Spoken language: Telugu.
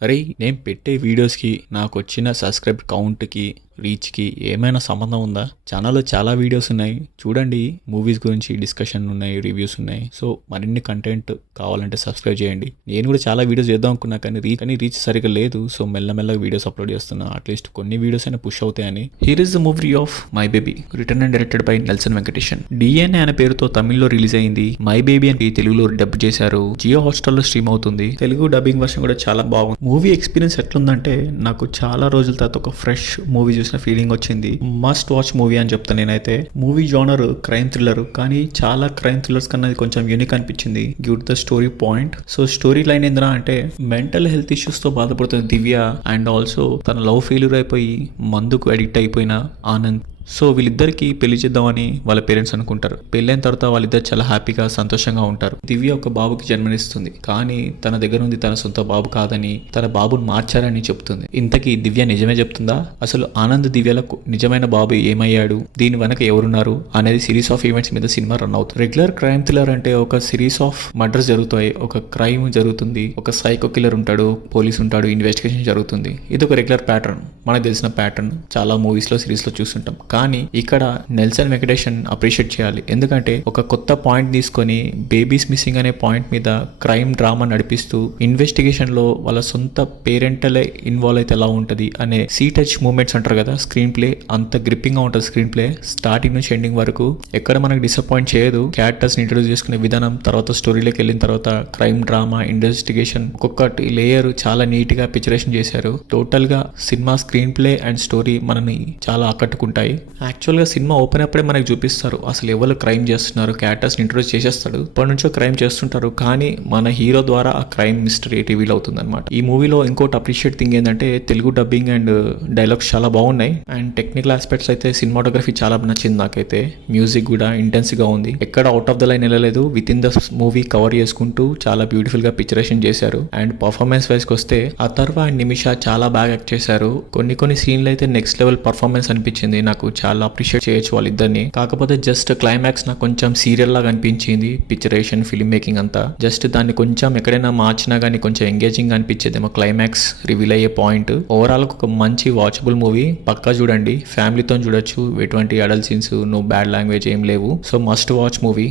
అరేయ్! నేను పెట్టే వీడియోస్‌కి, నాకొచ్చిన సబ్‌స్క్రైబ్ కౌంట్‌కి, రీచ్‌కి ఏమైనా సంబంధం ఉందా? ఛానెల్‌లో చాలా వీడియోస్ ఉన్నాయి. చూడండి. మూవీస్ గురించి డిస్కషన్ ఉన్నాయి, రివ్యూస్ ఉన్నాయి. సో, మరిన్ని కంటెంట్ కావాలంటే సబ్స్క్రైబ్ చేయండి. నేను కూడా చాలా వీడియోస్ చేద్దాం అనుకున్నా కానీ రీచ్ సరిగ్గా లేదు. సో, మెల్లమెల్లగా వీడియోస్ అప్లోడ్ చేస్తున్నా. అట్‌లీస్ట్ కొన్ని వీడియోస్ అయినా పుష్ అవుతాయని. Here is the movie of my baby return and directed by Nelson Venkatesan. DNA అనే పేరుతో తమిళ్లో రిలీజ్ అయింది. మై బేబీ అని తెలుగులో డబ్ చేశారు. జియో హాట్‌స్టార్‌లో స్ట్రీమ్ అవుతుంది. తెలుగు డబ్బింగ్ వర్షన్ కూడా చాలా బాగుంది. మూవీ ఎక్స్పీరియన్స్ ఎట్లుందంటే నాకు చాలా రోజుల తర్వాత ఒక ఫ్రెష్ మూవీ చూసిన ఫీలింగ్ వచ్చింది. మస్ట్ వాచ్ మూవీ అని చెప్తాను నేనైతే. మూవీ జోనర్ క్రైమ్ థ్రిల్లర్, కానీ చాలా క్రైమ్ థ్రిల్లర్స్ కన్నా ఇది కొంచెం యూనిక్ అనిపించింది. Give the story point. So story line ఏంద్రా అంటే మెంటల్ హెల్త్ ఇష్యూస్ తో బాధపడుతున్న దివ్య అండ్ ఆల్సో తన లవ్ ఫెయిల్యూర్ అయిపోయి మందుకు అడిక్ట్ అయిపోయిన ఆనంద్. సో వీళ్ళిద్దరికి పెళ్లి చేద్దామని వాళ్ళ పేరెంట్స్ అనుకుంటారు. పెళ్ళైన తర్వాత వాళ్ళిద్దరు చాలా హ్యాపీగా సంతోషంగా ఉంటారు. దివ్య ఒక బాబుకి జన్మనిస్తుంది. కానీ తన దగ్గర ఉంది తన సొంత బాబు కాదని, తన బాబుని మార్చారని చెప్తుంది. ఇంతకీ దివ్య నిజమే చెప్తుందా? అసలు ఆనంద్ దివ్యలకు నిజమైన బాబు ఏమయ్యాడు, దీని వెనక ఎవరున్నారు అనేది సిరీస్ ఆఫ్ ఈవెంట్స్ మీద సినిమా రన్ అవుతుంది. రెగ్యులర్ క్రైమ్ థ్రిల్లర్ అంటే ఒక సిరీస్ ఆఫ్ మర్డర్స్ జరుగుతాయి, ఒక క్రైమ్ జరుగుతుంది, ఒక సైకో కిల్లర్ ఉంటాడు, పోలీస్ ఉంటాడు, ఇన్వెస్టిగేషన్ జరుగుతుంది. ఇది ఒక రెగ్యులర్ ప్యాటర్న్, మనకు తెలిసిన ప్యాటర్న్ చాలా మూవీస్ లో సిరీస్ లో చూస్తుంటాం. కానీ ఇక్కడ నెల్సన్ వెంకటేషన్ అప్రిషియేట్ చేయాలి. ఎందుకంటే ఒక కొత్త పాయింట్ తీసుకొని బేబీస్ మిస్సింగ్ అనే పాయింట్ మీద క్రైమ్ డ్రామా నడిపిస్తూ ఇన్వెస్టిగేషన్ లో వాళ్ళ సొంత పేరెంటలే ఇన్వాల్వ్ అయితే ఎలా ఉంటది అనే సీ టచ్ మూమెంట్స్ అంటారు కదా, స్క్రీన్ ప్లే అంత గ్రిప్పింగ్ గా ఉంటుంది. స్క్రీన్ ప్లే స్టార్టింగ్ నుంచి ఎండింగ్ వరకు ఎక్కడ మనకు డిసప్పాయింట్ చేయదు. క్యారెక్టర్స్ ని ఇంట్రొడ్యూస్ చేసుకునే విధానం, తర్వాత స్టోరీలోకి వెళ్ళిన తర్వాత క్రైమ్ డ్రామా, ఇన్వెస్టిగేషన్ ఒక్కొక్కటి లేయర్ చాలా నీట్ గా పిక్చరేషన్ చేశారు. టోటల్ గా cinema screen play and story మనని చాలా ఆకట్టుకుంటాయి. యాక్చువల్గా సినిమా ఓపెన్ అప్పుడే మనకు చూపిస్తారు అసలు ఎవరు క్రైమ్ చేస్తున్నారు, క్యారెక్టర్స్ని ఇంట్రొడ్యూస్ చేసేస్తాడు. ఇప్పటి నుంచో క్రైమ్ చేస్తుంటారు, కానీ మన హీరో ద్వారా ఆ క్రైమ్ మిస్టరీ రివీల్ అవుతుంది అనమాట. ఈ మూవీలో ఇంకోటి అప్రిషియేట్ థింగ్ ఏంటంటే తెలుగు డబ్బింగ్ అండ్ డైలాగ్స్ చాలా బాగున్నాయి. అండ్ టెక్నికల్ ఆస్పెక్ట్స్ అయితే సినిమాటోగ్రఫీ చాలా నచ్చింది నాకైతే. మ్యూజిక్ కూడా ఇంటెన్స్ గా ఉంది, ఎక్కడ అవుట్ ఆఫ్ ద లైన్ వెళ్ళలేదు. With in the movie cover చేసుకుంటూ చాలా బ్యూటిఫుల్ గా పిక్చరేషన్ చేశారు. అండ్ పర్ఫార్మెన్స్ వైజ్ కి వస్తే అథర్వ అండ్ నిమిషా చాలా బాగా యాక్ట్ చేశారు. కొన్ని సీన్లు అయితే నెక్స్ట్ లెవెల్ పర్ఫార్మెన్స్ అనిపించింది. నాకు చాలా అప్రిషియేట్ చేయొచ్చు వాళ్ళిద్దరిని. కాకపోతే జస్ట్ క్లైమాక్స్ నాకు కొంచెం సీరియల్ లాగా అనిపించింది. పిక్చరేషన్, ఫిల్మ్ మేకింగ్ అంతా జస్ట్ దాన్ని కొంచెం ఎక్కడైనా మార్చినా గానీ కొంచెం ఎంగేజింగ్ అనిపించేదేమో క్లైమాక్స్ రివీల్ అయ్యే పాయింట్. ఓవరాల్ ఒక మంచి వాచబుల్ మూవీ, పక్కా చూడండి, ఫ్యామిలీతో చూడొచ్చు. ఎటువంటి adult scenes, no bad language ఏం లేవు. So must watch movie.